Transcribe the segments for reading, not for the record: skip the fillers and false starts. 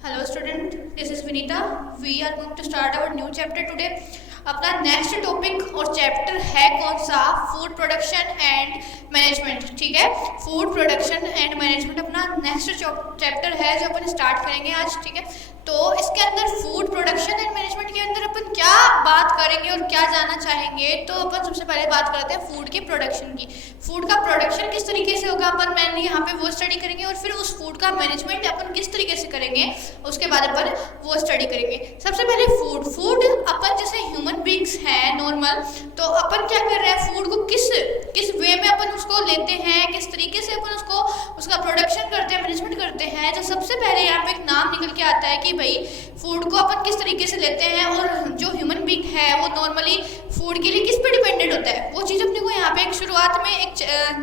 Hello student, this is Vinita. We are going to start our new chapter today. अपना next topic और chapter है कौन सा? Food production and management. ठीक है, फूड प्रोडक्शन एंड मैनेजमेंट अपना next chapter है जो अपन स्टार्ट करेंगे आज. ठीक है, तो इसके अंदर फूड प्रोडक्शन एंड मैनेजमेंट के अंदर अपन क्या बात करेंगे और क्या जानना चाहेंगे. तो अपन सबसे पहले बात करते हैं फूड के प्रोडक्शन की. फूड का प्रोडक्शन किस तरीके से होगा अपन मेनली यहाँ पे वो स्टडी करेंगे, और फिर उस फूड का मैनेजमेंट अपन किस तरीके से करेंगे उसके बाद अपन वो स्टडी करेंगे. सबसे पहले फूड अपन जैसे ह्यूमन बींग्स हैं नॉर्मल, तो अपन क्या कर रहे हैं, फूड को किस वे में अपन उसको लेते हैं, किस तरीके से अपन उसका प्रोडक्शन करते हैं, मैनेजमेंट करते हैं. तो सबसे पहले यहाँ पे एक नाम निकल के आता है कि भाई फूड को अपन किस तरीके से लेते हैं, और जो ह्यूमन बींग है वो नॉर्मली फूड के लिए किस पे डिपेंडेंट होता है, वो चीज़ अपने को यहाँ पे एक शुरुआत में एक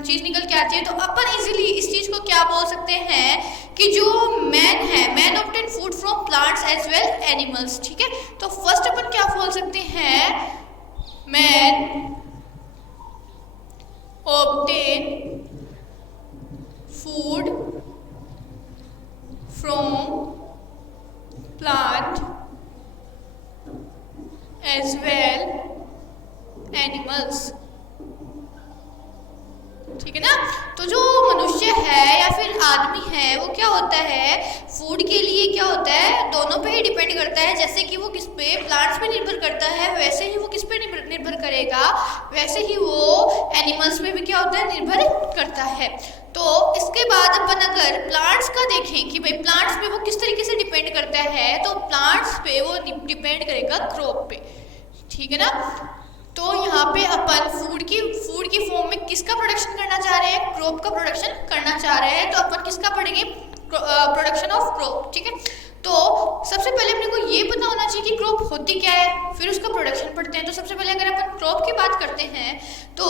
चीज़ निकल के आती है. तो अपन इजीली इस चीज़ को क्या बोल सकते हैं कि जो man obtain food from plants as well animals. ठीक है, तो फर्स्ट अपन क्या बोल सकते हैं, man obtain food from plant as well animals. ठीक है ना. तो जो मनुष्य है या फिर आदमी है वो क्या होता है, फूड के लिए क्या होता है, दोनों पे ही डिपेंड करता है. जैसे कि वो किस पे, प्लांट्स पे निर्भर करता है, वैसे ही वो किस पे निर्भर करेगा, वैसे ही वो एनिमल्स पे भी क्या होता है, निर्भर करता है. तो इसके बाद अपन अगर प्लांट्स का देखें कि भाई प्लांट्स पे वो किस तरीके से डिपेंड करता है, तो प्लांट्स पे वो डिपेंड करेगा क्रॉप पे. ठीक है ना. तो यहाँ पे अपन फूड की फॉर्म में किसका प्रोडक्शन करना चाह रहे हैं, क्रॉप का प्रोडक्शन करना चाह रहे हैं. तो अपन किसका पढ़ेंगे, प्रोडक्शन ऑफ क्रॉप. ठीक है, तो सबसे पहले अपने को ये पता होना चाहिए कि क्रॉप होती क्या है, फिर उसका प्रोडक्शन पढ़ते हैं. तो सबसे पहले अगर अपन क्रॉप की बात करते हैं तो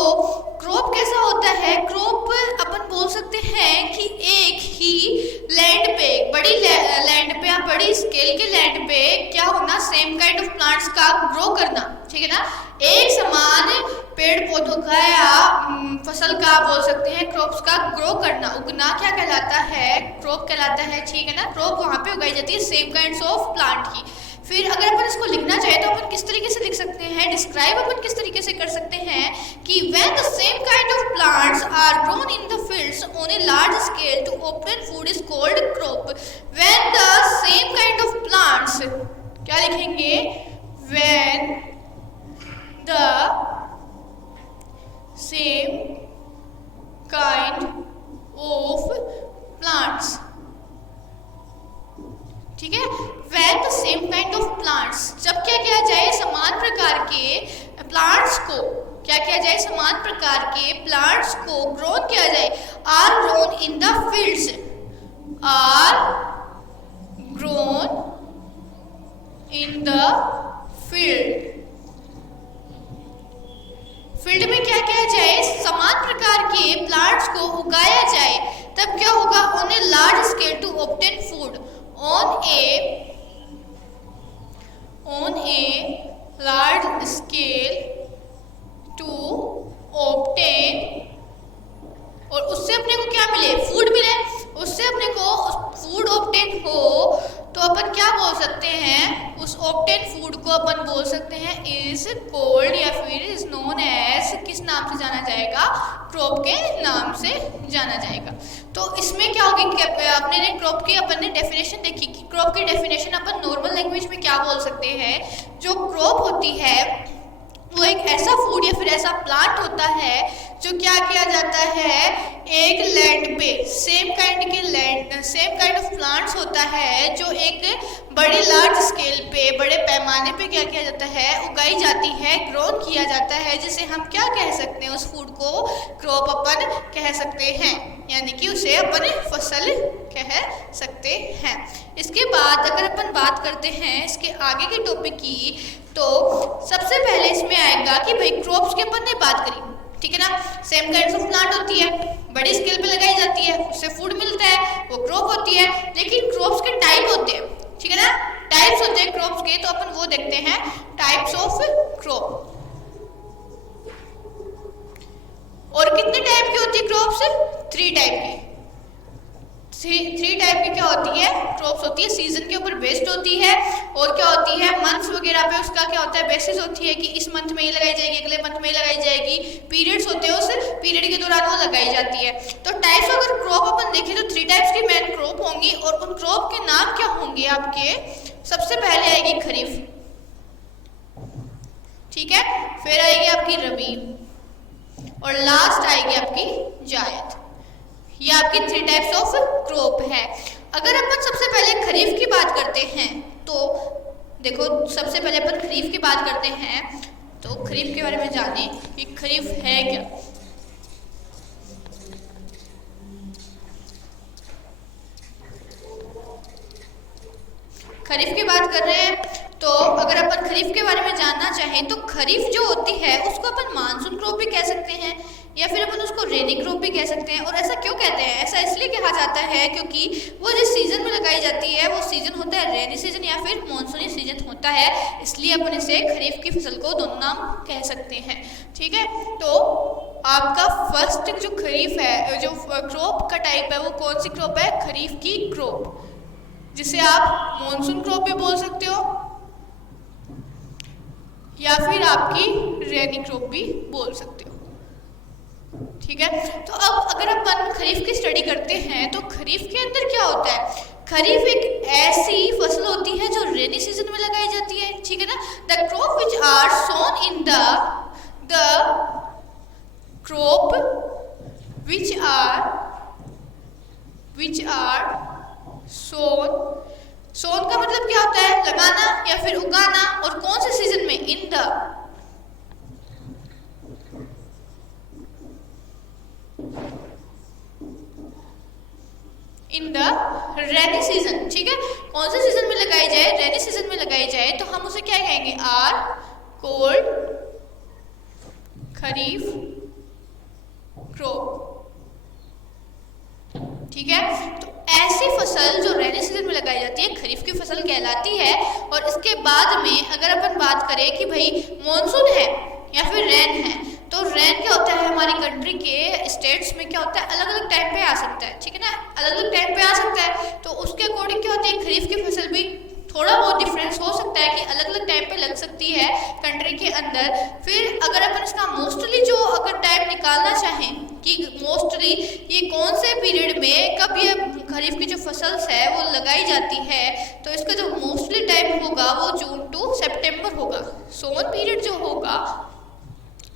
क्रॉप कैसा होता है, क्रॉप अपन बोल सकते हैं कि एक ही लैंड पे, बड़ी लैंड पे या बड़ी स्केल के लैंड पे क्या होना, सेम काइंड ऑफ प्लांट्स का ग्रो करना. ठीक है ना, एक समान पेड़ पौधों का या फसल का बोल सकते हैं क्रॉप्स का ग्रो करना, उगना क्या कहलाता है, क्रॉप कहलाता है. ठीक है ना, क्रॉप वहाँ पे उगाई जाती है सेम काइंड्स ऑफ प्लांट की. फिर अगर अपन इसको लिखना चाहे तो अपन किस तरीके से लिख सकते हैं, डिस्क्राइब अपन किस तरीके से कर सकते हैं कि when the same kind of plants are grown in the fields on a large scale to obtain food is called crop. When the same kind of plants, क्या लिखेंगे, when the same kind of plants. ठीक है, when the same kind of plants, जब क्या किया जाए, समान प्रकार के प्लांट्स को क्या किया जाए, समान प्रकार के प्लांट्स को ग्रोन किया जाए, are grown in the fields, are grown in the field. Field में क्या किया जाए, समान प्रकार के प्लांट्स को उगाया जाए, तब क्या होगा, on a large scale to obtain food, on a large scale to obtain, और उससे अपने को क्या मिले, फूड मिले, उससे अपने को फूड ऑब्टेन हो, तो अपन क्या बोल सकते हैं, उस ऑब्टेन फूड को अपन बोल सकते हैं इज कॉल्ड, या फिर इज नोन एज, किस नाम से जाना जाएगा, क्रॉप के नाम से जाना जाएगा. तो इसमें क्या होगी कि अपने ने क्रॉप की अपन ने डेफिनेशन देखी कि क्रॉप की डेफिनेशन अपन नॉर्मल लैंग्वेज में क्या बोल सकते हैं, जो क्रॉप होती है वो एक ऐसा फूड या फिर ऐसा प्लांट होता है जो क्या किया जाता है, एक लैंड पे सेम काइंड ऑफ प्लांट्स होता है जो एक बड़े लार्ज स्केल पे, बड़े पैमाने पे क्या किया जाता है, उगाई जाती है, ग्रोन किया जाता है, जिसे हम क्या कह सकते हैं, उस फूड को क्रॉप अपन कह सकते हैं, यानी कि उसे अपन फसल कह सकते हैं. इसके बाद अगर अपन बात करते हैं इसके आगे के टॉपिक की, तो सबसे पहले इसमें आएगा कि भाई क्रॉप्स की अपन ने बात करी. ठीक है ना, सेम काइंड्स ऑफ प्लांट होती है, बड़ी स्केल पे लगाई जाती है, उससे फूड मिलता है, वो क्रॉप होती है. लेकिन क्रॉप्स के टाइप होते हैं. ठीक है ना, टाइप्स होते हैं क्रॉप्स के, तो अपन वो देखते हैं टाइप्स ऑफ क्रॉप. और कितने टाइप की होती है क्रॉप्स, 3 टाइप की. थ्री टाइप की क्या होती है क्रॉप्स होती है सीजन के ऊपर बेस्ड होती है, और क्या होती है मंथ्स वगैरह पे उसका क्या होता है बेसिस होती है कि इस मंथ में ही लगाई जाएगी, अगले मंथ में ही लगाई जाएगी, पीरियड्स होते हैं उस पीरियड के दौरान वो लगाई जाती है। तो टाइप्स अगर क्रॉप अपन देखें तो 3 टाइप्स की मेन क्रॉप होंगी, और उन क्रॉप के नाम क्या होंगे आपके, सबसे पहले आएगी खरीफ, ठीक है, फिर आएगी आपकी रबी, और लास्ट आएगी आपकी जायद। ये आपकी 3 टाइप्स ऑफ क्रॉप है। अगर अपन सबसे पहले खरीफ की बात करते हैं तो देखो, सबसे पहले अपन खरीफ की बात करते हैं तो खरीफ के बारे में जाने कि खरीफ है क्या। खरीफ की बात कर रहे हैं तो अगर अपन खरीफ के बारे में जानना चाहें तो खरीफ जो होती है उसको अपन मानसून क्रॉप भी कह सकते हैं, या फिर अपन उसको रेनी क्रॉप भी कह सकते हैं। और ऐसा क्यों कहते हैं, ऐसा इसलिए कहा जाता है क्योंकि वो जिस सीजन में लगाई जाती है वो सीजन होता है रेनी सीजन या फिर मानसूनी सीजन होता है, इसलिए अपन इसे खरीफ की फसल को दोनों नाम कह सकते हैं, ठीक है। तो आपका फर्स्ट जो खरीफ है, जो क्रॉप का टाइप है वो कौन सी क्रॉप है, खरीफ की क्रॉप, जिसे आप मानसून क्रॉप भी बोल सकते हो या फिर आपकी रेनी क्रॉप भी बोल सकते हो, ठीक है। तो अब अगर अपन खरीफ की स्टडी करते हैं तो खरीफ के अंदर क्या होता है, खरीफ एक ऐसी फसल होती है जो रेनी सीजन में लगाई जाती है, ठीक है ना। The crop which are sown in the crop which are sown का मतलब क्या होता है, लगाना या फिर उगाना, और कौन से सीजन में, इन द रेनी सीजन, ठीक है। कौन से सीजन में लगाई जाए, रेनी सीजन में लगाई जाए तो हम उसे क्या कहेंगे, आर कोल्ड खरीफ क्रॉप, ठीक है। तो ऐसी फसल जो रेनी सीजन में लगाई जाती है खरीफ की फसल कहलाती है। और इसके बाद में अगर अपन बात करें कि भाई मॉनसून है या फिर रेन है, तो रेन क्या होता है, हमारी कंट्री के स्टेट्स में क्या होता है, अलग अलग टाइम पे आ सकता है, ठीक है ना, अलग अलग टाइम पे आ सकता है। तो उसके अकॉर्डिंग क्या होती है, खरीफ की फसल भी थोड़ा बहुत डिफरेंस हो सकता है कि अलग अलग टाइम पे लग सकती है कंट्री के अंदर। फिर अगर अपन इसका मोस्टली जो अगर टाइम निकालना चाहें कि मोस्टली ये कौन से पीरियड में कब ये खरीफ की जो फसल है वो लगाई जाती है, तो इसका जो मोस्टली टाइम होगा वो जून टू सितंबर होगा। सोन पीरियड जो होगा,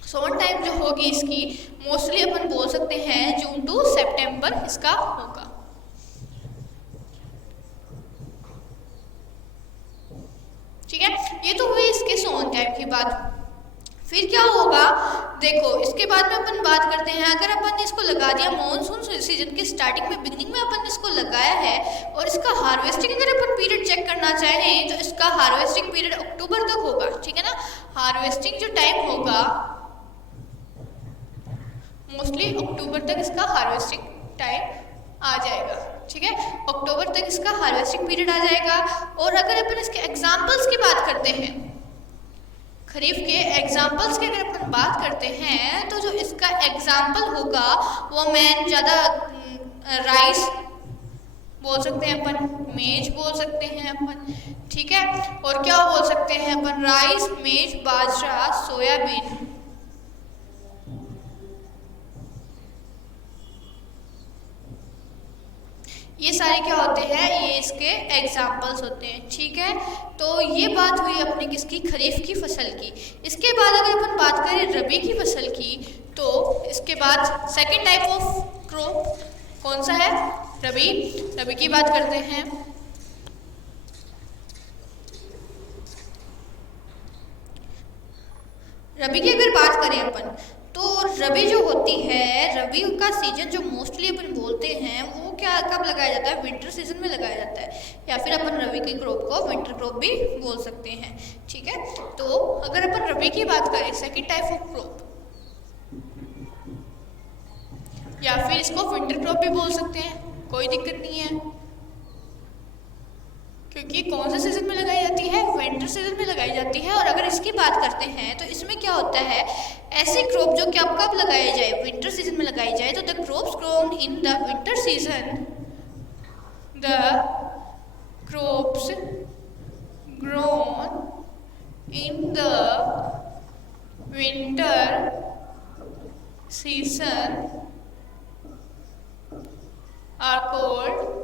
सोन टाइम जो होगी इसकी मोस्टली अपन बोल सकते हैं जून टू सितंबर इसका होगा, ठीक है। ये तो हुई इसके सोन टाइम की बात। फिर क्या होगा, देखो इसके बाद में अपन बात करते हैं, अगर अपन ने इसको लगा दिया मॉनसून सीजन के स्टार्टिंग में, बिगनिंग में अपन ने इसको लगाया है, और इसका हार्वेस्टिंग अगर अपन पीरियड चेक करना चाहें तो इसका हार्वेस्टिंग पीरियड अक्टूबर तक होगा, ठीक है ना। हार्वेस्टिंग जो टाइम होगा मोस्टली अक्टूबर तक इसका हार्वेस्टिंग टाइम आ जाएगा, ठीक है। अक्टूबर तक इसका हार्वेस्टिंग पीरियड आ जाएगा। और अगर अपन इसके एग्जाम्पल्स की बात करते हैं, खरीफ के एग्जाम्पल्स की अगर अपन बात करते हैं तो जो इसका एग्जाम्पल होगा वो मेन ज़्यादा राइस बोल सकते हैं अपन, मेज बोल सकते हैं अपन, ठीक है। और क्या बोल सकते हैं अपन, राइस, मेज, बाजरा, सोयाबीन, ये सारे क्या होते हैं, ये इसके एग्जाम्पल्स होते हैं, ठीक है। तो ये बात हुई अपनी किसकी, खरीफ की फसल की। इसके बाद अगर अपन बात करें रबी की फसल की, तो इसके बाद सेकंड टाइप ऑफ क्रॉप कौन सा है, रबी। रबी की बात करते हैं। रबी की अगर बात करें अपन तो रबी जो होती है, रबी का सीजन जो मोस्टली अपन बोलते हैं वो क्या कब लगाया जाता है, विंटर सीजन में लगाया जाता है, या फिर अपन रबी की क्रॉप को विंटर क्रॉप भी बोल सकते हैं, ठीक है। तो अगर अपन रबी की बात करें, सेकंड टाइप ऑफ क्रॉप, या फिर इसको विंटर क्रॉप भी बोल सकते हैं, कोई दिक्कत नहीं है, क्योंकि कौन से सीजन में लगाई जाती है, विंटर सीजन में लगाई जाती है। और अगर इसकी बात करते हैं तो इसमें क्या होता है, ऐसी क्रॉप जो कि कब लगाई जाए, विंटर सीजन में लगाई जाए, तो the crops grown in the winter season, the crops grown in the winter season are called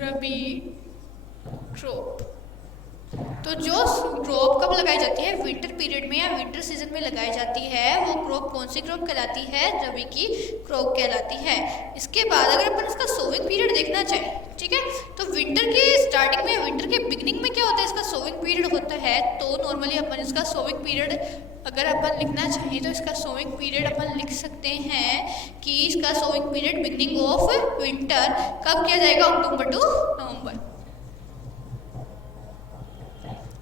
rabi crop. तो जो क्रॉप कब लगाई जाती है, विंटर पीरियड में या विंटर सीजन में लगाई जाती है, वो क्रॉप कौन सी क्रॉप कहलाती है, रबी की क्रॉप कहलाती है। इसके बाद अगर अपन इसका सोविंग पीरियड देखना चाहें, ठीक है, तो विंटर के स्टार्टिंग में, विंटर के बिगनिंग में क्या होता है, इसका सोविंग पीरियड होता है। तो नॉर्मली अपन इसका सोविंग पीरियड अगर अपन लिखना चाहें तो इसका सोविंग पीरियड अपन लिख सकते हैं कि इसका sowing period beginning of winter कब किया जाएगा, अक्टूबर टू नवंबर।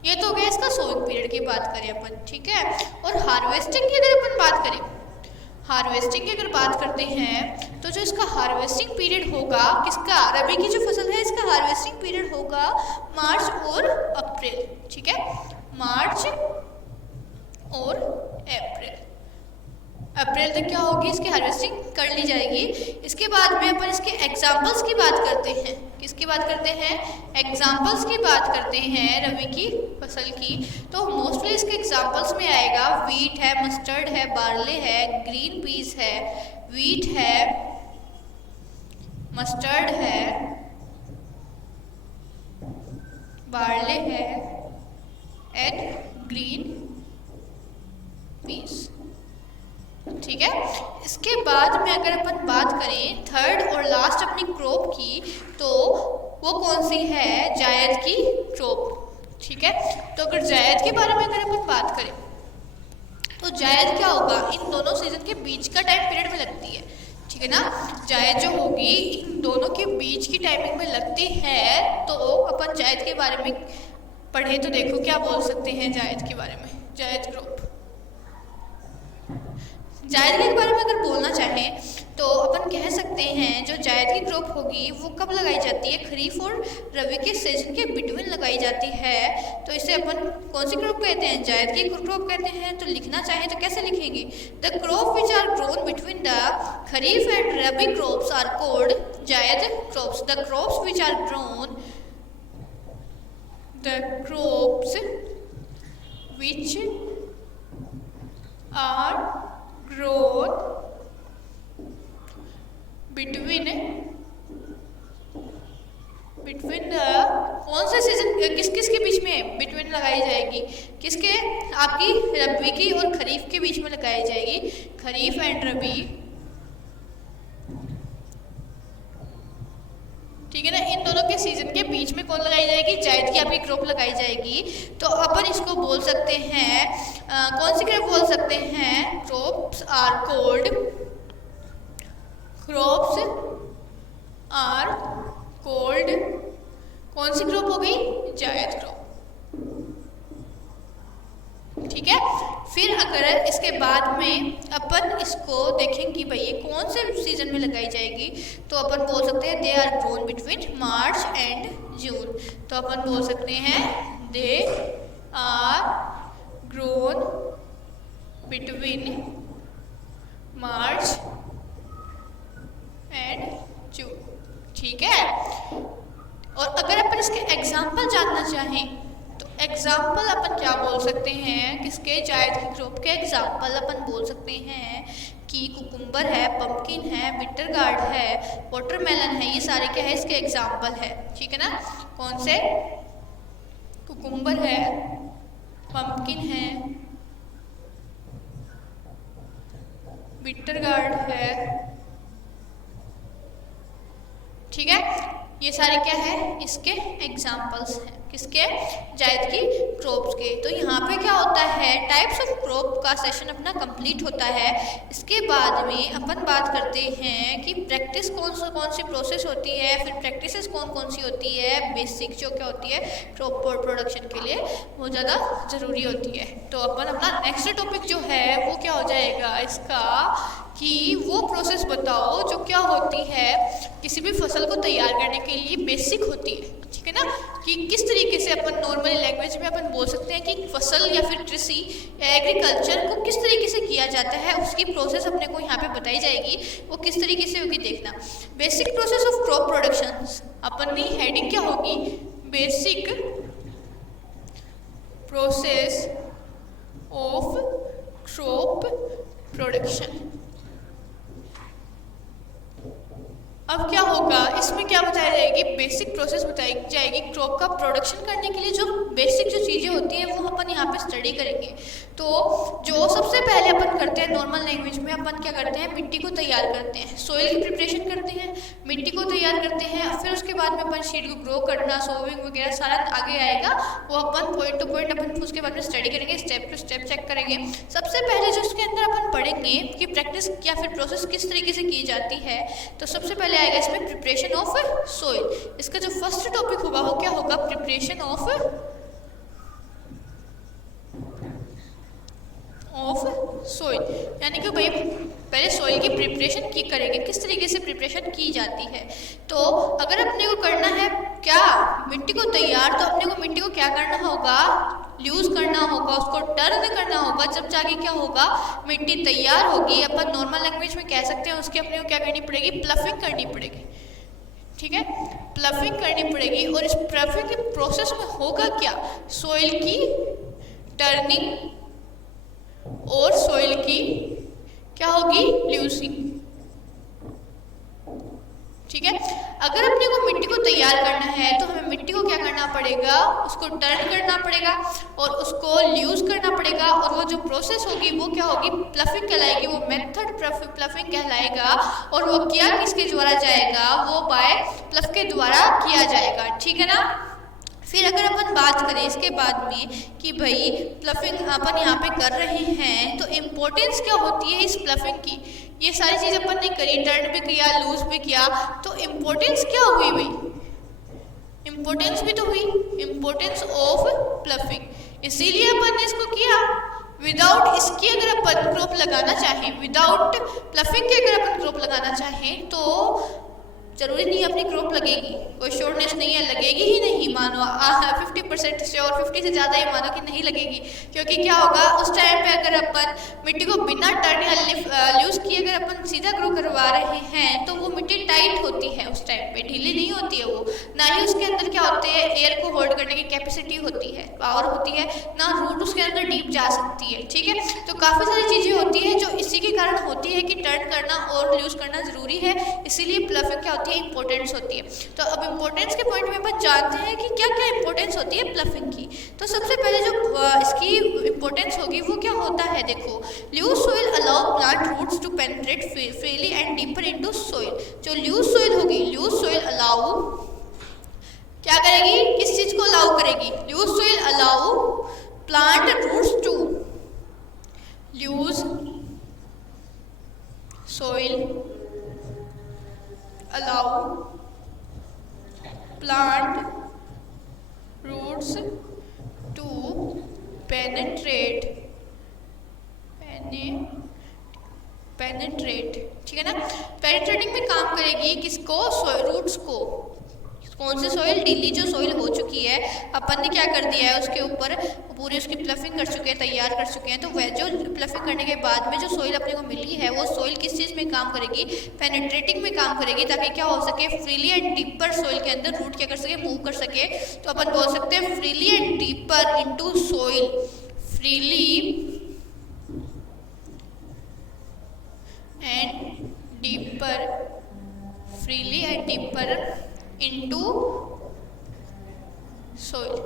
ये तो हो गया इसका सोविंग पीरियड की बात करें अपन, ठीक है। और हार्वेस्टिंग की अगर अपन बात करें, हार्वेस्टिंग की अगर बात करते हैं तो जो इसका हार्वेस्टिंग पीरियड होगा किसका, रबी की जो फसल है इसका हार्वेस्टिंग पीरियड होगा मार्च और अप्रैल, ठीक है, मार्च और अप्रैल तक क्या होगी, इसकी हार्वेस्टिंग कर ली जाएगी। इसके बाद में अपन इसके एग्जाम्पल्स की बात करते हैं, किसकी बात करते हैं, एग्जाम्पल्स की बात करते हैं रबी की फसल की। तो मोस्टली इसके एग्जाम्पल्स में आएगा वीट है, मस्टर्ड है, बार्ले है, ग्रीन पीस है, वीट है, मस्टर्ड है, बार्ले है एंड ग्रीन पीस, ठीक है। इसके बाद में अगर अपन बात करें थर्ड और लास्ट अपनी क्रॉप की, तो वो कौन सी है, जायद की क्रॉप, ठीक है। तो अगर जायद के बारे में अगर अपन बात करें तो जायद क्या होगा, इन दोनों सीजन के बीच का टाइम पीरियड में लगती है, ठीक है ना। जायद जो होगी इन दोनों के बीच की टाइमिंग में लगती है। तो अपन जायद के बारे में पढ़े तो देखो क्या बोल सकते हैं जायद के बारे में, जायद क्रॉप, जायद के बारे में अगर बोलना चाहें तो अपन कह सकते हैं जो जायद की क्रॉप होगी वो कब लगाई जाती है, खरीफ और रबी के सीजन के बिटवीन लगाई जाती है। तो इसे अपन कौन सी क्रॉप कहते हैं, जायद की क्रॉप कहते हैं। तो लिखना चाहें तो कैसे लिखेंगे, the crop which are grown between the kharif and rabi crops are called zaid crops. The crops which are grown, the crops which are grown between the, कौन से सीजन किस किस के बीच में बिटवीन लगाई जाएगी, किसके, आपकी रबी की और खरीफ के बीच में लगाई जाएगी, खरीफ एंड रबी, ठीक है ना। इन दोनों के सीजन के बीच में कौन लगाई जाएगी, जायद की आपकी क्रॉप लगाई जाएगी। तो अपन इसको बोल सकते हैं कौन सी क्रॉप बोल सकते हैं, crops are called, crops are called, कौन सी क्रॉप हो गई, जायद क्रॉप, ठीक है। फिर अगर इसके बाद में अपन इसको देखें कि भाई कौन से सीजन में लगाई जाएगी, तो अपन बोल सकते हैं they are grown between March and June. तो अपन बोल सकते हैं they are grown between March and June, ठीक है। और अगर अपन इसके एग्जाम्पल जानना चाहें तो एग्जाम्पल अपन क्या बोल सकते हैं, किसके, जायद की क्रॉप के एग्जाम्पल अपन बोल सकते हैं कि कुकुम्बर है, पंपकिन है, बिटर गार्ड है, वाटरमेलन है, ये सारे क्या है इसके एग्जाम्पल है, ठीक है ना। कौन से, कुकुम्बर है, पंपकिन है, बिटर गार्ड है, ठीक है। ये सारे क्या है इसके एग्जाम्पल्स हैं, किसके, जायद की क्रॉप्स के। तो यहाँ पे क्या होता है, टाइप्स ऑफ क्रॉप का सेशन अपना कंप्लीट होता है। इसके बाद में अपन बात करते हैं कि प्रैक्टिस कौन सी प्रोसेस होती है, फिर प्रैक्टिसेस कौन कौन सी होती है, बेसिक जो क्या होती है क्रॉप प्रोडक्शन के लिए बहुत ज़्यादा ज़रूरी होती है। तो अपन अपना नेक्स्ट टॉपिक जो है वो क्या हो जाएगा इसका, कि वो प्रोसेस बताओ जो क्या होती है किसी भी फसल को तैयार करने के लिए बेसिक होती है, ठीक है ना, कि किस तरीके इसे अपन नॉर्मली लैंग्वेज में अपन बोल सकते हैं कि फसल या फिर कृषि या एग्रीकल्चर को किस तरीके से किया जाता है, उसकी प्रोसेस अपने को यहाँ पे बताई जाएगी, वो किस तरीके से होगी देखना। Basic process of crop production, अपनी हेडिंग क्या होगी, basic process of crop production. अब क्या होगा, इसमें क्या बताया जाएगी, बेसिक प्रोसेस बताई जाएगी क्रॉप का प्रोडक्शन करने के लिए जो बेसिक जो चीज़ें होती हैं वो अपन यहाँ पे स्टडी करेंगे। तो जो सबसे पहले अपन करते हैं नॉर्मल लैंग्वेज में, अपन क्या करते हैं, मिट्टी को तैयार करते हैं, सोइल की प्रिपरेशन करते हैं, मिट्टी को तैयार करते हैं, फिर उसके बाद में अपन सीड को ग्रो करना, सोविंग वगैरह सारा आगे आएगा, वो अपन पॉइंट टू पॉइंट अपन उसके बाद में स्टडी करेंगे, स्टेप टू स्टेप चेक करेंगे। सबसे पहले जो इसके अंदर अपन पढ़ेंगे कि प्रैक्टिस या फिर प्रोसेस किस तरीके से की जाती है, तो सबसे पहले आएगा इसमें प्रिपरेशन ऑफ सोइल। इसका जो फर्स्ट टॉपिक होगा वो क्या होगा, प्रिपरेशन ऑफ सोइल, यानी कि भाई पहले सोइल की प्रिपरेशन की करेंगे, किस तरीके से प्रिपरेशन की जाती है। तो अगर अपने को करना है क्या, मिट्टी को तैयार, तो अपने को मिट्टी को क्या करना होगा, यूज करना होगा, उसको टर्न करना होगा, जब जाके क्या होगा, मिट्टी तैयार होगी। अपन नॉर्मल लैंग्वेज में कह सकते हैं उसकी अपने को क्या करनी पड़ेगी, प्लफिंग करनी पड़ेगी, ठीक है, प्लफिंग करनी पड़ेगी। और इस प्लफिंग के प्रोसेस में होगा क्या, सोइल की टर्निंग और सोइल की क्या होगी, ल्यूसिंग, ठीक है। अगर अपने को मिट्टी को तैयार करना है तो हमें मिट्टी को क्या करना पड़ेगा, उसको टर्न करना पड़ेगा और उसको ल्यूज करना पड़ेगा, और वो जो प्रोसेस होगी वो क्या होगी, प्लफिंग कहलाएगी, वो मेथड प्लफिंग कहलाएगा। और वो किया किसके द्वारा जाएगा, वो बाय प्लफ के द्वारा किया जाएगा, ठीक है ना। फिर अगर अपन बात करें इसके बाद में कि भाई प्लफिंग अपन यहाँ पे कर रहे हैं, तो इम्पोर्टेंस क्या होती है इस प्लफिंग की, ये सारी चीज़ अपन ने करी, टर्न भी किया, लूज भी किया, तो इम्पोर्टेंस क्या हुई भाई, इम्पोर्टेंस भी तो हुई, इम्पोर्टेंस ऑफ प्लफिंग। इसीलिए अपन ने इसको किया। विदाउट इसकी अगर अपन क्रॉप लगाना चाहें, विदाउट प्लफिंग के अगर अपन क्रॉप लगाना चाहें तो जरूरी नहीं अपनी क्रॉप लगेगी, कोई श्योरनेस नहीं है, लगेगी ही नहीं, मानो 50% श्योर, 50 से ज़्यादा ही मानो कि नहीं लगेगी। क्योंकि क्या होगा, उस टाइम पे अगर अपन मिट्टी को बिना टर्न या ल्यूज किए अगर अपन सीधा ग्रो करवा रहे हैं तो वो मिट्टी टाइट होती है, उस टाइम पे ढीली नहीं होती है वो, ना ही उसके अंदर क्या होते हैं, एयर को होल्ड करने की कैपेसिटी होती है, पावर होती है, ना रूट उसके अंदर डीप जा सकती है, ठीक है। तो काफ़ी सारी चीज़ें होती है जो इसी के कारण होती है कि टर्न करना और ल्यूज करना ज़रूरी है, इसीलिए प्लफिंग क्या इंपॉर्टेंस होती है। तो अब इंपॉर्टेंस के पॉइंट में अपन जानते हैं कि क्या क्या इंपॉर्टेंस होती है प्लफिंग की। तो सबसे पहले जो इसकी इंपॉर्टेंस होगी वो क्या होता है, देखो, loose soil allow plant roots to penetrate freely and deeper into soil. जो ल्यूज सोइल होगी, ल्यूज सोइल अलाउ क्या करेगी, किस चीज को अलाउ करेगी, loose soil allow plant roots to, loose soil allow plant roots to penetrate, ठीक है ना। पेनिट्रेटिंग में काम करेगी किसको, रूट्स को। कौन सी सोइल, डीली जो सोइल हो चुकी है, अपन ने क्या कर दिया है उसके ऊपर पूरी उसकी प्लफिंग कर चुके हैं, तैयार कर चुके हैं। तो वह जो प्लफिंग करने के बाद में जो सोइल अपने को मिली है वो सोइल किस चीज़ में काम करेगी, पेनिट्रेटिंग में काम करेगी, ताकि क्या हो सके, फ्रीली एंड डीपर सोइल के अंदर रूट क्या कर सके, मूव कर सके। तो अपन बोल सकते हैं freely and deeper into soil, freely and deeper, freely and deeper into soil,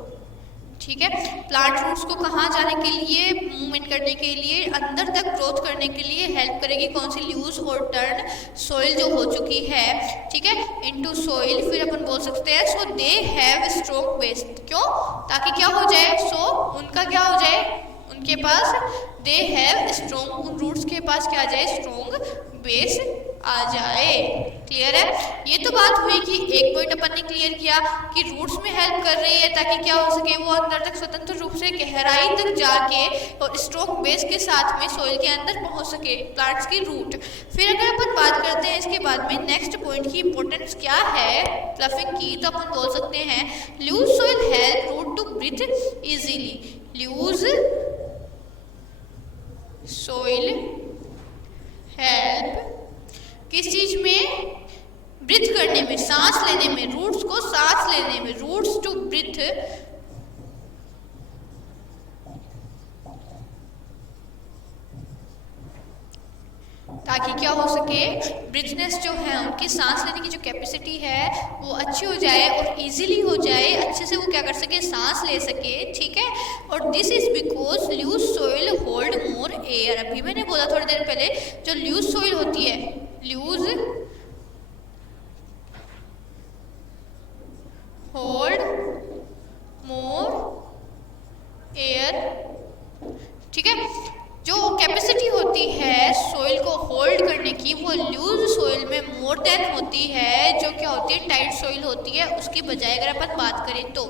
ठीक है। प्लांट रूट्स को कहाँ जाने के लिए, मूवमेंट करने के लिए, अंदर तक ग्रोथ करने के लिए हेल्प करेगी कौन सी, ल्यूज और टर्न सोइल जो हो चुकी है, ठीक है, इनटू सोइल। फिर अपन बोल सकते हैं सो दे हैव स्ट्रॉन्ग बेस, क्यों, ताकि क्या हो जाए, सो उनका क्या हो जाए, उनके पास दे हैव स्ट्रॉन्ग, उन रूट्स के पास क्या आ जाए, स्ट्रॉन्ग बेस आ जाए। क्लियर है? ये तो बात हुई कि एक पॉइंट अपन ने क्लियर किया कि रूट्स में हेल्प कर रही है ताकि क्या हो सके, वो अंदर तक स्वतंत्र रूप से गहराई तक जाके और स्ट्रोक बेस के साथ में सोइल के अंदर पहुंच सके प्लांट्स की रूट। फिर अगर अपन बात करते हैं इसके बाद में नेक्स्ट पॉइंट की इंपॉर्टेंस क्या है प्लफिंग की, तो अपन बोल सकते हैं loose soil help root to breathe easily. Loose soil help किस चीज में? ब्रीथ करने में, सांस लेने में, रूट्स को सांस लेने में, रूट्स टू ब्रीथ ताकि क्या हो सके, ब्रीथनेस जो है उनकी सांस लेने की जो कैपेसिटी है वो अच्छी हो जाए और इजीली हो जाए, अच्छे से वो क्या कर सके, सांस ले सके। ठीक है? और this is because loose soil hold more air. अभी मैंने बोला थोड़ी देर पहले, जो लूज सोइल होती है, लूज होल्ड मोर एयर। ठीक है? जो कैपेसिटी होती है सोइल को होल्ड करने की वो लूज सोइल में मोर देन होती है जो क्या होती है, टाइट सोइल होती है उसकी बजाय अगर अपन बात करें तो।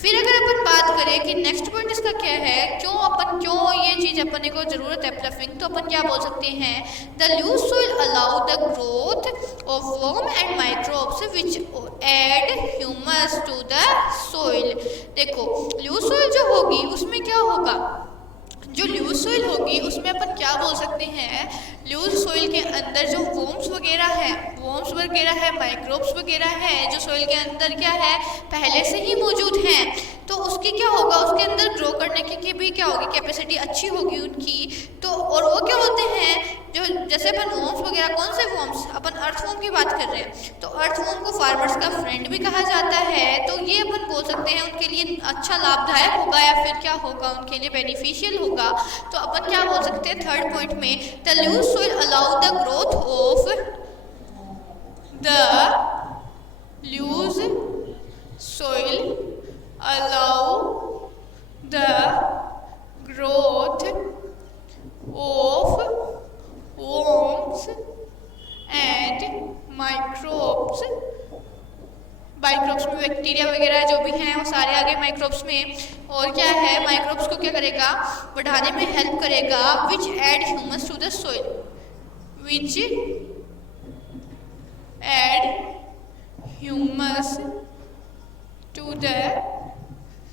फिर अगर अपन बात करें कि नेक्स्ट पॉइंट इसका क्या है, क्यों ये चीज़ अपने को ज़रूरत है प्लफिंग, तो अपन क्या बोल सकते हैं, the loose soil allow the growth of worm and microbes which add humus to the soil. देखो लूज सोइल जो होगी उसमें क्या होगा, जो लूज सोइल होगी उसमें अपन क्या बोल सकते हैं, लूज सोइल के अंदर जो वर्म्स वगैरह है, माइक्रोब्स वगैरह है जो सोइल के अंदर क्या है पहले से ही मौजूद हैं, तो उसकी क्या होगा, उसके अंदर ग्रो करने की भी क्या होगी, कैपेसिटी अच्छी होगी उनकी। तो और वो क्या होते हैं, जो जैसे अपन वर्म्स वगैरह, कौन से वर्म्स, अपन अर्थवर्म की बात कर रहे हैं, तो अर्थवर्म को फार्मर्स का फ्रेंड भी कहा जाता है। तो ये अपन बोल सकते हैं उनके लिए अच्छा लाभदायक होगा या फिर क्या होगा, उनके लिए बेनिफिशियल होगा। तो अपन क्या बोल सकते हैं थर्ड पॉइंट में, the loose soil allow the growth of the loose soil allow the growth of worms and microbes। Microbes में बैक्टीरिया वगैरह जो भी हैं वो सारे आगे माइक्रोब्स में, और क्या है, माइक्रोब्स को क्या करेगा, बढ़ाने में हेल्प करेगा, which add humus to the soil, which add humus to the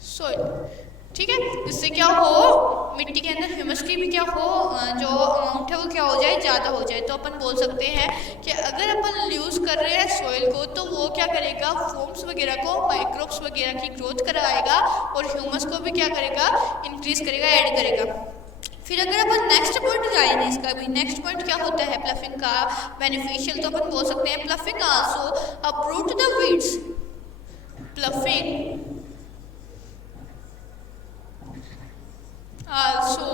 soil. ठीक है? जिससे क्या हो, मिट्टी के अंदर ह्यूमस की भी क्या हो, जो अमाउंट है वो क्या हो जाए, ज़्यादा हो जाए। तो अपन बोल सकते हैं कि अगर अपन यूज़ कर रहे हैं सॉइल को तो वो क्या करेगा, फॉर्म्स वगैरह को, माइक्रोब्स वगैरह की ग्रोथ कराएगा और ह्यूमस को भी क्या करेगा, इंक्रीज करेगा, ऐड करेगा। फिर अगर अपन नेक्स्ट पॉइंट जाएंगे, इसका भी नेक्स्ट पॉइंट क्या होता है प्लफिंग का बेनिफिशियल, तो अपन बोल सकते हैं ploughing also uproot the weeds. Ploughing also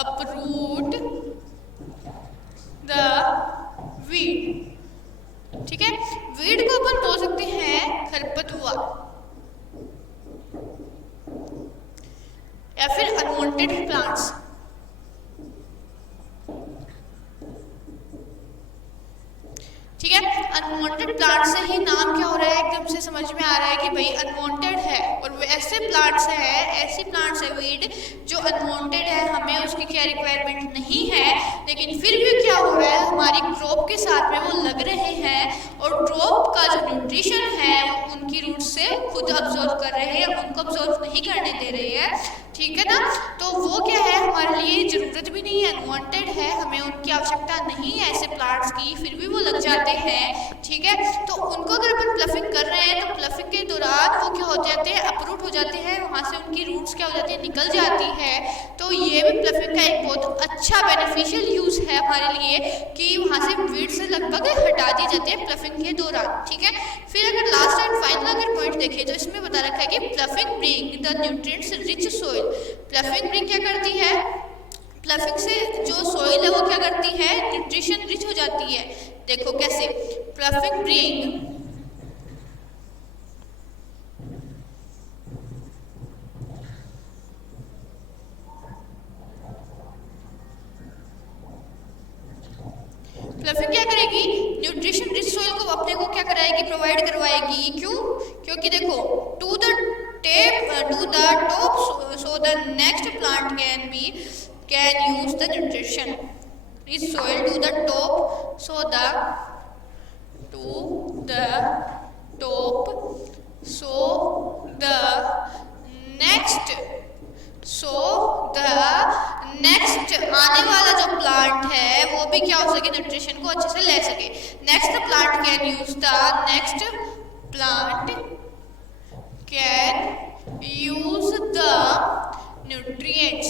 uproot the weed। ठीक है? वीड को अपन बोल सकते हैं खरपतवार या फिर अनवांटेड प्लांट्स। ठीक है? अनवांटेड प्लांट से ही नाम क्या हो रहा है, एकदम से समझ में आ रहा है कि भाई अनवांटेड है, और वो ऐसे प्लांट्स हैं, ऐसी प्लांट्स है वीड जो अनवांटेड है, हमें उसकी क्या रिक्वायरमेंट नहीं है, लेकिन फिर भी क्या हो रहा है, हमारी क्रॉप के साथ में वो लग रहे हैं और क्रॉप का जो न्यूट्रिशन है वो उनकी रूट से खुद अब्जॉर्व कर रहे हैं, उनको अब्जॉर्व नहीं करने दे रहे हैं। ठीक है ना? तो वो क्या है, हमारे लिए ज़रूरत भी नहीं है, अनवांटेड है, हमें उनकी आवश्यकता नहीं है ऐसे प्लांट्स की, फिर भी वो लग जाते हैं। ठीक है? तो उनको अगर अपन प्लफिंग कर रहे हैं तो प्लफिंग के दौरान वो क्या हो जाते हैं, अपरूट हो जाते हैं, वहाँ से उनकी रूट्स क्या हो जाती है, निकल जाती है। तो ये भी प्लफिंग का एक बहुत अच्छा बेनिफिशियल यूज़ है हमारे लिए कि वहाँ से वीड से लगभग हटा दी जाती है प्लफिंग के दौरान। ठीक है? फिर अगर लास्ट एंड फाइनल अगर पॉइंट देखें तो इसमें बता रखा है कि ploughing bring the nutrients rich soil. Ploughing bring क्या करती है, प्लफिंग से जो सोइल है वो क्या करती है, न्यूट्रिशन रिच हो जाती है। देखो कैसे, प्लफिंग ब्रिंग प्लफिंग प्रोवाइड करवाएगी। क्यों? क्योंकि देखो to the top so the next plant can use the nutrition is soil to the top so the next आने वाला जो प्लांट है वो भी क्या हो सके, न्यूट्रिशन को अच्छे से ले सके। Next plant can use the nutrients.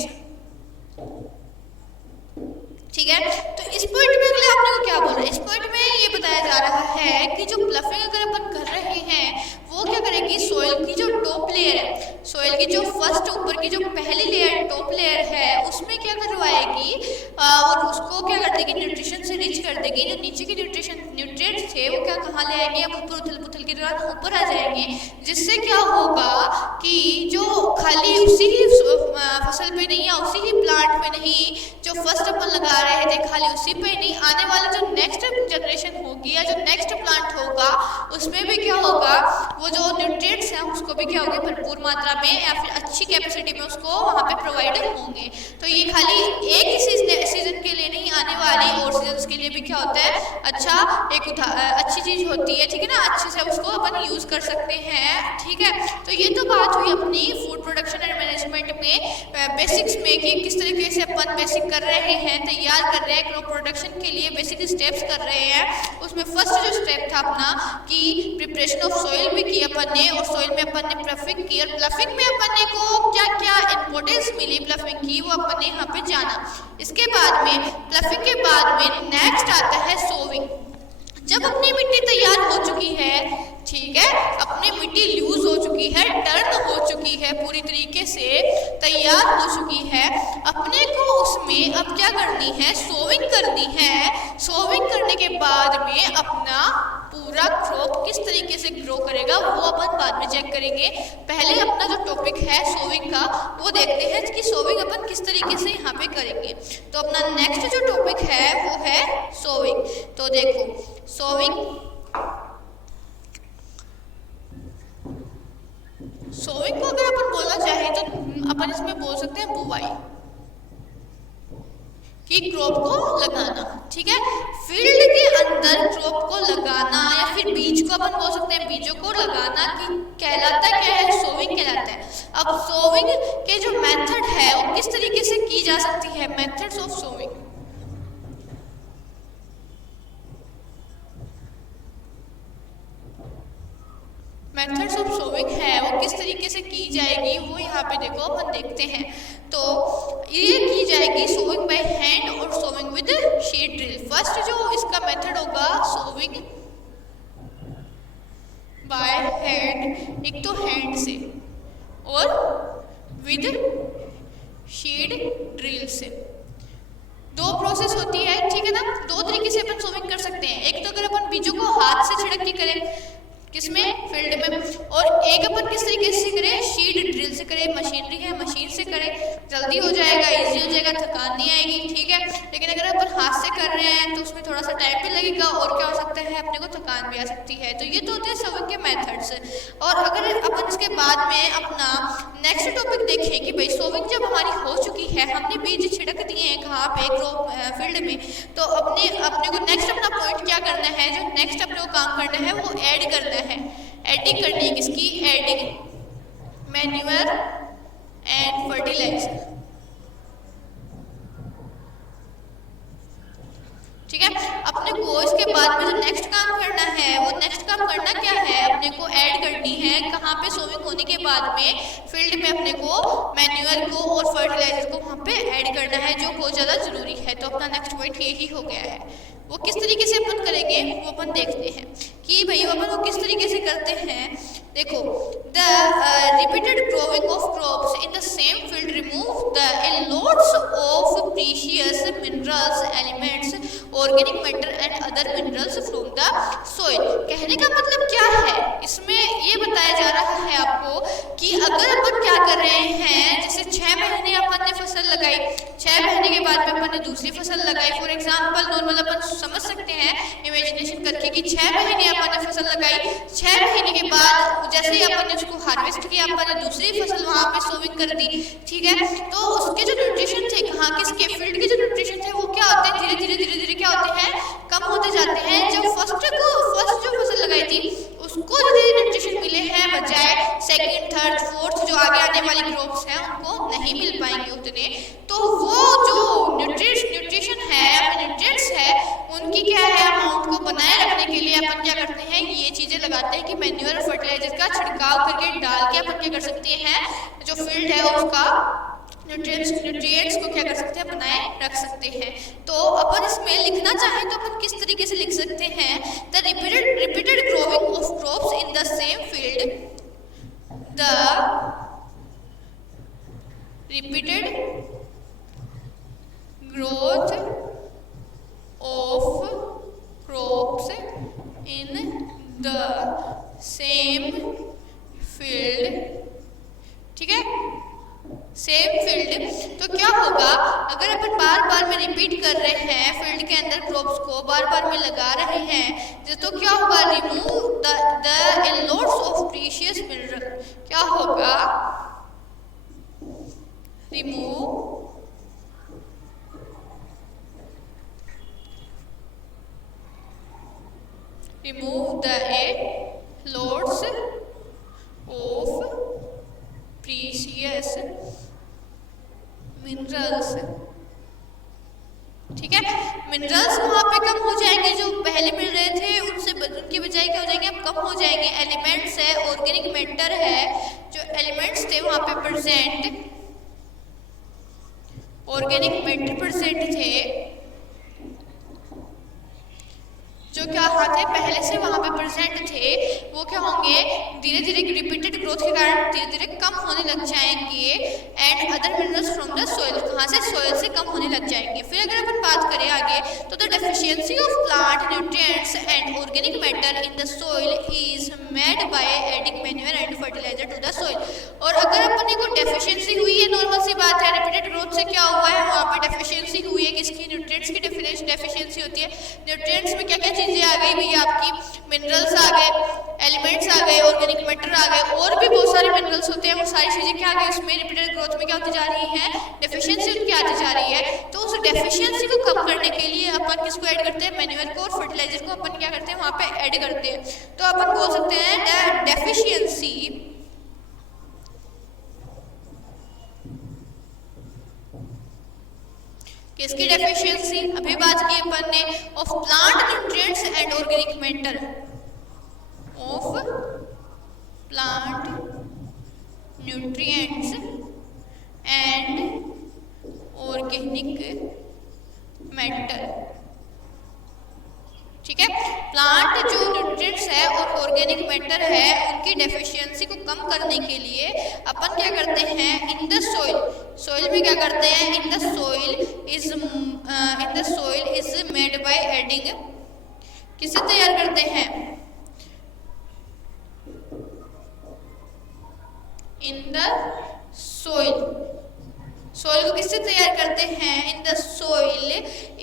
ठीक है, तो इस पॉइंट में अगले आपने को क्या बोला, इस पॉइंट में ये बताया जा रहा है कि जो प्लफिंग अगर अपन कर रहे हैं वो क्या करेगी, सॉइल की जो टॉप लेयर है, सॉइल की जो फर्स्ट ऊपर की जो पहली लेयर टॉप लेयर है उसमें क्या करवाएगी और उसको क्या कर देगी, न्यूट्रिशन से रिच कर देगी। जो नीचे के न्यूट्रिएंट्स थे वो क्या कहाँ ले आएंगे, अब ऊपर उथल पुथल के दौरान ऊपर आ जाएंगे, जिससे क्या होगा कि जो खाली उसी ही फसल पे नहीं या उसी ही प्लांट पे नहीं जो फर्स्ट अपन लगा रहे थे खाली उसी पे नहीं, आने वाला जो नेक्स्ट जनरेशन होगी या जो नेक्स्ट प्लांट होगा उसमें भी क्या होगा, वो जो न्यूट्रिएंट्स हैं उसको भी क्या होंगे, भरपूर मात्रा में या फिर अच्छी कैपेसिटी में उसको वहाँ पे प्रोवाइड होंगे। तो ये खाली एक ही सीजन के लिए नहीं, आने वाली और सीजन्स के लिए भी क्या होता है, अच्छा अच्छी चीज़ होती है। ठीक है ना, अच्छे से उसको अपन यूज़ कर सकते हैं। ठीक है, तो ये तो बात हुई अपनी फूड प्रोडक्शन एंड मैनेजमेंट में बेसिक्स में कि किस तरीके से अपन बेसिक कर रहे हैं, तैयार कर रहे हैं, क्रॉप प्रोडक्शन के लिए बेसिक स्टेप्स कर रहे हैं। उसमें फर्स्ट जो स्टेप था अपना कि प्रिपरेशन ऑफ सॉइल भी की अपन ने, और सॉइल में अपन ने प्लफिंग की, और प्लफिंग में अपन ने को क्या क्या इंपॉर्टेंस मिली प्लफिंग की वो अपन ने यहाँ पे जाना। इसके बाद में प्लफिंग के बाद में नेक्स्ट आता है सोविंग। जब अपनी मिट्टी तैयार हो चुकी है, ठीक है, अपनी मिट्टी लूज हो चुकी है, टर्न हो चुकी है, पूरी तरीके से तैयार हो चुकी है, अपने को उसमें अब क्या करनी है, सोविंग करनी है। सोविंग करने के बाद में अपना पूरा क्रॉप किस तरीके से ग्रो करेगा वो अपन बाद में चेक करेंगे। पहले अपना जो टॉपिक है सोविंग का वो देखते हैं कि सोविंग अपन किस तरीके से यहाँ पे करेंगे। तो अपना नेक्स्ट जो टॉपिक है वो है सोविंग। तो देखो सोविंग को अगर अपन बोलना चाहे तो अपन इसमें बोल सकते हैं बुवाई कि क्रॉप को लगाना। ठीक है, फील्ड के अंदर क्रॉप को लगाना या फिर बीज को अपन बोल सकते हैं बीजों को लगाना कि कहलाता क्या है, सोविंग कहलाता है। अब सोविंग के जो मेथड है वो किस तरीके से की जा सकती है, methods of sowing. Methods of sowing है वो किस तरीके से की जाएगी वो यहाँ पे देखो अपन देखते हैं। तो ये की जाएगी सोविंग बाय हैंड और sowing with sheet drill. First जो इसका मेथड होगा सोविंग बाय हैंड, एक तो हैंड से और विद शीट ड्रिल से, दो प्रोसेस होती है। ठीक है ना, दो तरीके से अपन सोविंग कर सकते हैं। एक तो अगर अपन बीजों को हाथ से छिड़क के करें किसमें, फील्ड में, और एक अपन किस तरीके से करें, शीट ड्रिल से करें, मशीनरी है मशीन से करें, जल्दी हो जाएगा, इजी हो जाएगा, थकान नहीं आएगी। ठीक है, लेकिन अगर अपन हाथ से कर रहे हैं तो उसमें थोड़ा सा टाइम भी लगेगा और क्या हो सकता है, अपने को थकान भी आ सकती है। तो ये तो होते हैं सोविंग के मेथड्स। और अगर अपन इसके बाद में अपना नेक्स्ट टॉपिक देखें कि भाई सोविंग जब हमारी हो चुकी है, हमने बीज छिड़क दिए हैं कहाँ पे, क्रॉप फील्ड में, तो अपने को नेक्स्ट अपना पॉइंट क्या करना है, जो नेक्स्ट अपने को काम करना है वो ऐड करना है। एडिंग करनी है किसकी, एडिंग मैन्यूअर एंड फर्टिलाइजर। ठीक है, अपने को इसके बाद में जो नेक्स्ट काम करना है वो नेक्स्ट काम करना क्या है, अपने को ऐड करनी है कहाँ पे, सोविंग होने के बाद में फील्ड में अपने को मैन्यूअर को और फर्टिलाइजर को वहाँ पे ऐड करना है, जो बहुत ज़्यादा जरूरी है। तो अपना नेक्स्ट पॉइंट यही हो गया है। वो किस तरीके से अपन करेंगे वो अपन देखते हैं कि भाई अपन वो किस तरीके से करते हैं। देखो, the repeated growing of crops in the same field remove the loads of precious minerals, elements, organic matter and other minerals from the soil. कहने का मतलब क्या है, इसमें ये बताया जा रहा है आपको कि अगर अपन क्या कर रहे हैं, जैसे 6 महीने अपन ने फसल लगाई, 6 महीने के बाद में अपन ने दूसरी फसल लगाई, फॉर एग्जाम्पल नॉर्मल अपन समझ सकते हैं, इमेजिन इमेजिनेशन करके कि 6 महीने अपन ने फसल लगाई, 6 महीने के बाद जैसे ही अपन ने उसको हार्वेस्ट किया, अपन ने दूसरी फसल वहाँ पे सोविंग कर दी, ठीक है। तो उसके जो न्यूट्रिशन थे, कहाँ किसके फील्ड के जो न्यूट्रिशन थे वो क्या होते हैं, धीरे धीरे क्या होते हैं, कम होते जाते हैं। जब फर्स्ट जो फसल लगाई थी उसको जो न्यूट्रिशन मिले हैं, बजाय सेकंड, थर्ड, फोर्थ जो आगे आने वाली क्रॉप्स हैं उनको नहीं मिल पाएंगे उतने। तो वो जो न्यूट्रिशन है या न्यूट्रिएंट्स है उनकी क्या है, अमाउंट को बनाए रखने के लिए अपन क्या करते हैं, ये चीजें लगाते हैं कि मैन्योर और फर्टिलाइजर का छिड़काव करके डाल के अपन क्या कर सकते हैं, जो फील्ड है उसका न्यूट्रिएंट्स को क्या कर सकते हैं, बनाए रख सकते हैं। तो अपन इसमें लिखना चाहें तो अपन किस तरीके से लिख सकते हैं, the repeated growing of crops in the same field, the repeated growth of crops in the same field, ठीक है, सेम फील्ड। तो क्या होगा, अगर अपन बार बार में रिपीट कर रहे हैं फील्ड के अंदर क्रॉप्स को बार बार में लगा रहे हैं, तो क्या होगा, remove the lots of precious mineral, क्या होगा, remove the lots of precious minerals, ठीक है। मिनरल्स वहाँ पे कम हो जाएंगे, जो पहले मिल रहे थे उनसे उनके बजाय क्या हो जाएंगे, अब कम हो जाएंगे। एलिमेंट्स है, ऑर्गेनिक मैटर है, जो एलिमेंट्स थे वहाँ पे प्रेजेंट, ऑर्गेनिक मैटर प्रेजेंट थे, जो क्या थे पहले से वहाँ पे प्रेजेंट थे, वो क्या होंगे, धीरे धीरे रिपीटेड ग्रोथ के कारण धीरे धीरे कम होने लग जाएंगे। And other minerals from the soil, कहाँ से, सॉइल से कम होने लग जाएंगे। फिर अगर अपन बात करें आगे, तो the deficiency of plant nutrients and organic matter in the soil is made by adding manure and fertiliser to the soil. और अगर अपने को डेफिशिएंसी हुई है, नॉर्मल सी बात है, रिपीटेड ग्रोथ से क्या हुआ है, वहाँ पे डेफिशिएंसी हुई है, किसकी, न्यूट्रिएंट्स की डेफिशिएंसी होती है। न्यूट्रिएंट्स में क्या क्या चीजें आ गई भैया, आपकी मिनरल्स आ गए, एलिमेंट्स आ गए, ऑर्गेनिक मैटर आ गए, और भी बहुत सारे मिनरल्स होते हैं, वो सारी चीजें क्या आ गई उसमें, रिपीटेड ग्रोथ में क्या होती जा रही है, डेफिशिएंसी उनकी आती जा रही है। तो उस डेफिशिएंसी को कम करने के लिए अपन किसको ऐड करते हैं, मैन्योर को और फर्टिलाइजर को अपन क्या करते हैं, वहां पे ऐड करते हैं। तो अपन बोल सकते हैं डेफिशिएंसी किसकी डेफिशिएंसी, अभी बात की अपन ने, of plant nutrients and organic matter, of plant nutrients and organic matter, ठीक है। प्लांट जो न्यूट्रिएंट्स है और ऑर्गेनिक मैटर है उनकी डेफिशिएंसी को कम करने के लिए अपन क्या करते हैं, इन द सॉइल, सॉइल में क्या करते हैं, इन the soil is made by adding, किससे तैयार करते हैं, इन द सॉइल, सॉइल को किससे तैयार करते हैं, इन the soil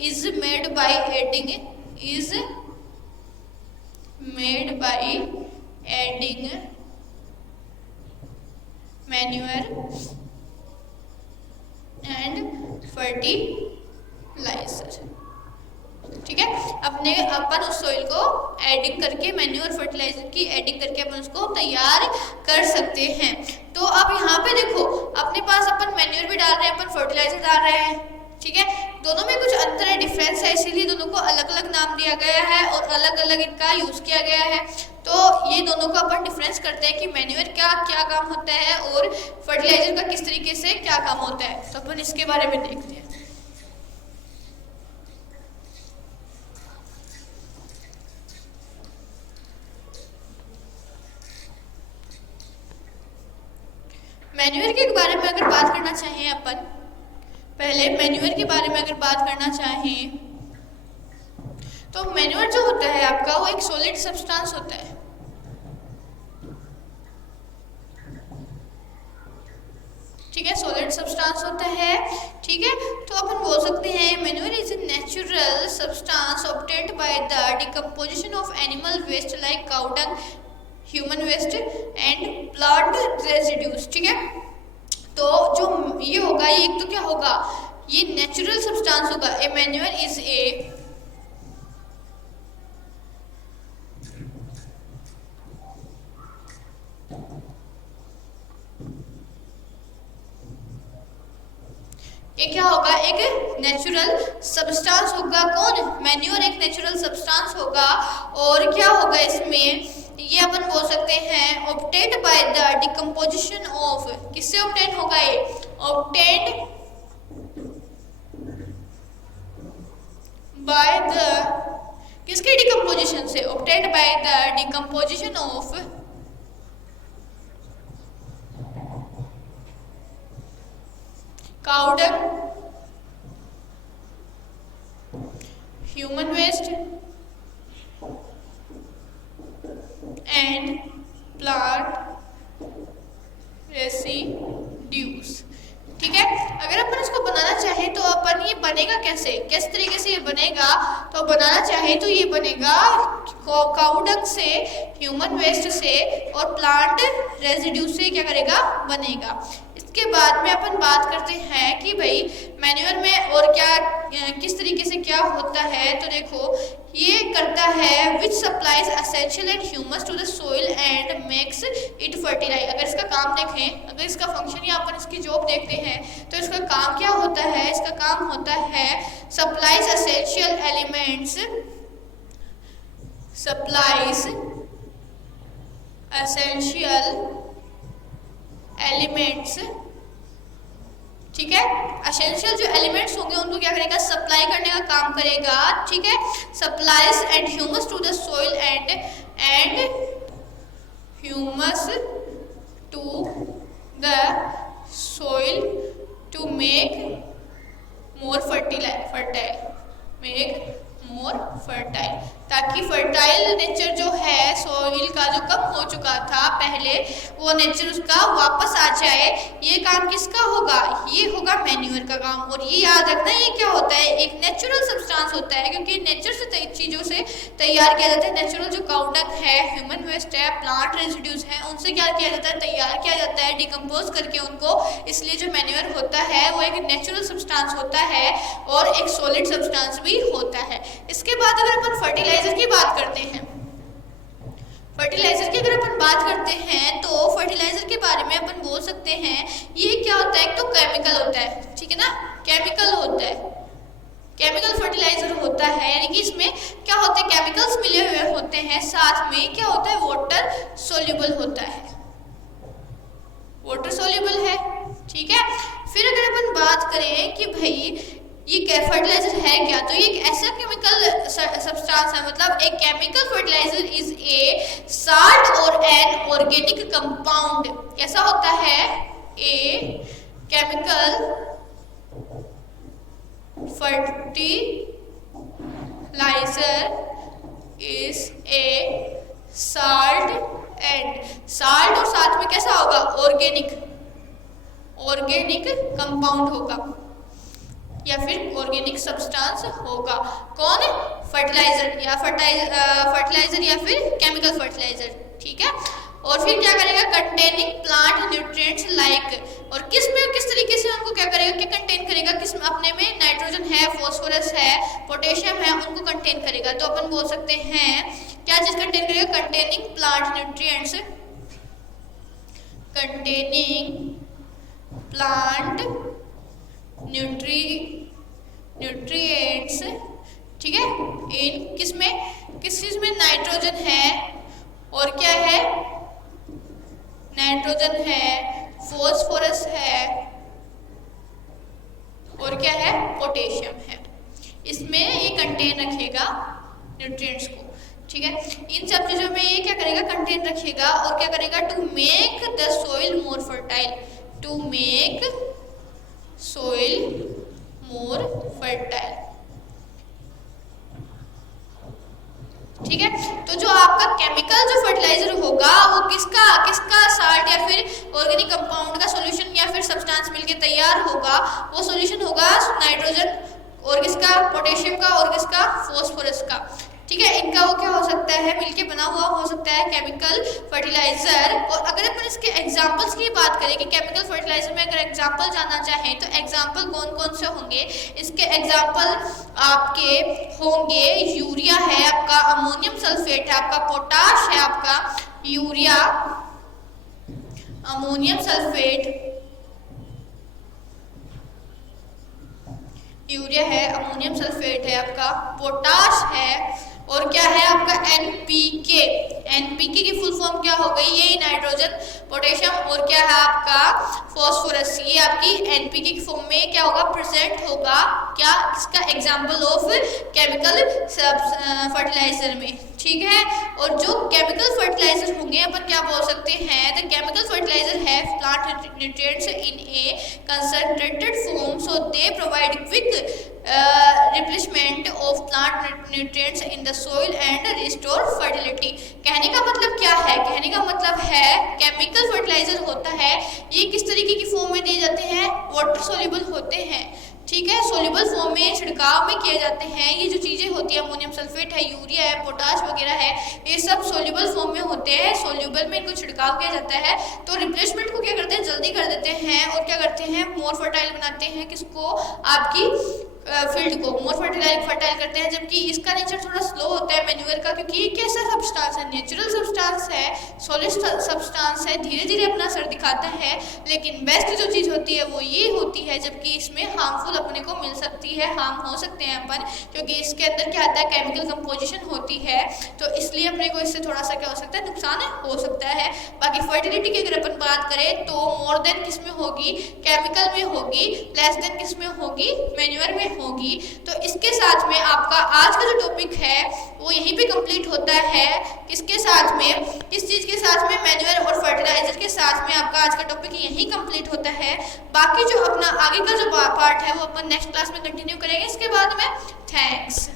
is made by adding, is made by adding manure and fertilizer, ठीक है। अपन उस सॉइल को एडिंग करके, मैन्योर फर्टिलाइजर की एडिंग करके अपन उसको तैयार कर सकते हैं। तो अब यहाँ पे देखो, अपने पास अपन मैन्योर भी डाल रहे हैं, अपन फर्टिलाइजर डाल रहे हैं, ठीक है। दोनों में कुछ अंतर है, डिफरेंस है, इसीलिए दोनों को अलग अलग नाम दिया गया है और अलग अलग इनका यूज किया गया है। तो ये दोनों का अपन डिफरेंस करते हैं कि मैन्योर का क्या काम होता है और फर्टिलाइजर का किस तरीके से क्या काम होता है। तो अपन इसके बारे में देखते हैं। मैन्योर के बारे में अगर बात करना चाहें अपन, पहले मैन्योर के बारे में अगर बात करना चाहें तो मैन्योर जो होता है आपका, वो एक सॉलिड सब्सटेंस होता है, ठीक है, सॉलिड सब्सटेंस होता है, ठीक है, तो अपन बोल सकते हैं manure is a natural substance obtained by the decomposition of animal waste like cow dung, human waste and plant residues. ठीक है, तो जो ये होगा, ये एक तो क्या होगा, ये नेचुरल सब्सटेंस होगा। ए मैन्योर इज ए ये क्या होगा, एक नेचुरल सब्सटेंस होगा। कौन, मैन्योर एक नेचुरल सब्सटेंस होगा। और क्या होगा इसमें, ये अपन बोल सकते हैं obtained by the decomposition of, किससे ऑब्टेन होगा ये, ऑब्टेन्ड बाय द, किसके डिकम्पोजिशन से, obtained by the decomposition of cow dung, human waste and plant residues. ठीक है, अगर अपन इसको बनाना चाहे तो अपन, ये बनेगा कैसे, किस तरीके से ये बनेगा, तो बनाना चाहे तो ये बनेगा काऊ डंग से, ह्यूमन वेस्ट से और प्लांट रेजिड्यू से क्या करेगा, बनेगा। इसके बाद में अपन बात करते हैं कि भाई मैन्योर में और क्या, किस तरीके से क्या होता है। तो देखो, ये करता है which supplies essential and humus to the soil and makes it fertilise. अगर इसका काम देखें, अगर इसका फंक्शन या अपन इसकी जॉब देखते हैं, तो इसका काम क्या होता है, इसका काम होता है supplies essential elements, supplies essential elements. ठीक है, एसेंशियल जो एलिमेंट्स होंगे उनको क्या करेगा, सप्लाई करने का काम करेगा। ठीक है, supplies and humus to the soil and humus to the soil to make more fertile, make more fertile, ताकि फर्टाइल नेचर जो है सोइल का, जो कम हो चुका था पहले, वो नेचर उसका वापस आ जाए। ये काम किसका होगा, ये होगा मैन्योर का काम। और ये याद रखना, ये क्या होता है, एक नेचुरल सब्सटेंस होता है, क्योंकि नेचर से चीज़ों से तैयार किया जाता है। नेचुरल जो काऊ डंग है, ह्यूमन वेस्ट है, प्लांट रेजिड्यूज है, उनसे क्या किया जाता है, तैयार किया जाता है, डिकम्पोज करके उनको। इसलिए जो मैन्योर होता है वो एक नेचुरल सब्सटेंस होता है और एक सॉलिड सब्सटेंस भी होता है। इसके बाद अगर अपन फर्टिलाइजर की बात करते हैं, फर्टिलाइजर की अगर अपन बात करते हैं, तो फर्टिलाइजर के बारे में अपन बोल सकते हैं, ये क्या होता है, एक तो केमिकल होता है। ठीक है ना, केमिकल होता है, केमिकल फर्टिलाइजर होता है, यानी कि इसमें क्या होते हैं, केमिकल्स मिले हुए होते हैं, साथ में क्या होता है, वाटर सोल्यूबल होता है, वाटर सोल्यूबल है। ठीक है, फिर अगर अपन बात करें कि भाई ये फर्टिलाइजर है क्या, तो ये एक ऐसा केमिकल सब्सटेंस है, मतलब एक chemical fertiliser is a salt और एन ऑर्गेनिक कंपाउंड। कैसा होता है, a chemical fertiliser is a salt and, salt और साथ में कैसा होगा, ऑर्गेनिक कंपाउंड होगा या फिर ऑर्गेनिक सब्सटेंस होगा। कौन, फर्टिलाइजर या फर्टिलाइजर या फिर केमिकल फर्टिलाइजर। ठीक है, और फिर क्या करेगा, कंटेनिंग प्लांट न्यूट्रिएंट्स लाइक, और किस में किस तरीके से उनको क्या करेगा, क्या कंटेन करेगा, किस में, अपने में नाइट्रोजन है, फॉस्फोरस है, पोटेशियम है, उनको कंटेन करेगा। तो अपन बोल सकते हैं क्या चीज कंटेन करेगा, containing plant nutrients, containing plant nutrients. ठीक है, इन किस में, किस चीज में, नाइट्रोजन है, और क्या है, नाइट्रोजन है, फॉस्फोरस है, और क्या है, पोटेशियम है। इसमें ये कंटेन रखेगा न्यूट्रिएंट्स को। ठीक है, इन सब चीजों में ये क्या करेगा, कंटेन रखेगा, और क्या करेगा, to make the soil more fertile, to make soil more fertile. ठीक है, तो जो आपका केमिकल जो फर्टिलाइजर होगा वो किसका साल्ट या फिर ऑर्गेनिक कंपाउंड का सॉल्यूशन या फिर सब्सटेंस मिलके तैयार होगा, वो सॉल्यूशन होगा नाइट्रोजन और किसका, पोटेशियम का और किसका, फास्फोरस का। ठीक है, इनका वो क्या हो सकता है, मिलके बना हुआ हो सकता है केमिकल फर्टिलाइजर। और अगर अपन इसके एग्जांपल्स की बात करें कि केमिकल फर्टिलाइजर में अगर एग्जांपल जानना चाहें तो एग्जांपल कौन कौन से होंगे, इसके एग्जांपल आपके होंगे यूरिया है आपका, अमोनियम सल्फेट है आपका, पोटाश है आपका, यूरिया, अमोनियम सल्फेट, यूरिया है, अमोनियम सल्फेट है आपका, पोटाश है और क्या है आपका एनपीके। एनपीके की फुल फॉर्म क्या हो गई, ये नाइट्रोजन, पोटेशियम और क्या है आपका फास्फोरस। ये आपकी एनपीके की फॉर्म में क्या होगा, प्रेजेंट होगा, क्या, इसका एग्जांपल ऑफ केमिकल फर्टिलाइजर में। ठीक है, और जो केमिकल फर्टिलाइजर होंगे अपन क्या बोल सकते हैं, the chemical fertiliser have plant nutrients in a concentrated form so they provide quick replacement of plant nutrients in the soil and restore fertility. कहने का मतलब क्या है, कहने का मतलब है केमिकल फर्टिलाइजर होता है ये किस तरीके की फॉर्म में दिए जाते हैं, वाटर सोल्यूबल होते हैं। ठीक है, सोल्यूबल फॉर्म में छिड़काव में किए जाते हैं। ये जो चीज़ें होती है, अमोनियम सल्फेट है, यूरिया है, पोटाश वगैरह है, ये सब सोल्यूबल फॉर्म में होते हैं। सोल्यूबल में इनको छिड़काव किया जाता है तो रिप्लेसमेंट को क्या करते हैं, जल्दी कर देते हैं और क्या करते हैं, मोर फर्टाइल बनाते हैं, किसको, आपकी फील्ड को मोर फर्टाइल करते हैं। जबकि इसका नेचर थोड़ा स्लो होता है मैन्यूअर का, क्योंकि ये कैसा सब्सटेंस है, नेचुरल सब्सटेंस है, सॉलिड सब्सटेंस है, धीरे धीरे अपना असर दिखाता है। लेकिन बेस्ट जो चीज़ होती है वो ये होती है, जबकि इसमें हार्मफुल अपने को मिल सकती है, हार्म हो सकते हैं अपन, क्योंकि इसके अंदर क्या आता है, केमिकल कंपोजिशन होती है, तो इसलिए अपने को इससे थोड़ा सा क्या हो सकता है, नुकसान हो सकता है। बाकी फर्टिलिटी की अगर अपन बात करें तो मोर देन किस में होगी, केमिकल में होगी, लेस देन किस में होगी, मैन्यूअर में होगी। तो इसके साथ में आपका आज का जो टॉपिक है वो यहीं पे कंप्लीट होता है। किसके साथ में, किस चीज़ के साथ में, मैन्यूअर और फर्टिलाइजर के साथ में आपका आज का टॉपिक यहीं कंप्लीट होता है। बाकी जो अपना आगे का जो पार्ट है वो अपन नेक्स्ट क्लास में कंटिन्यू करेंगे इसके बाद में। थैंक्स।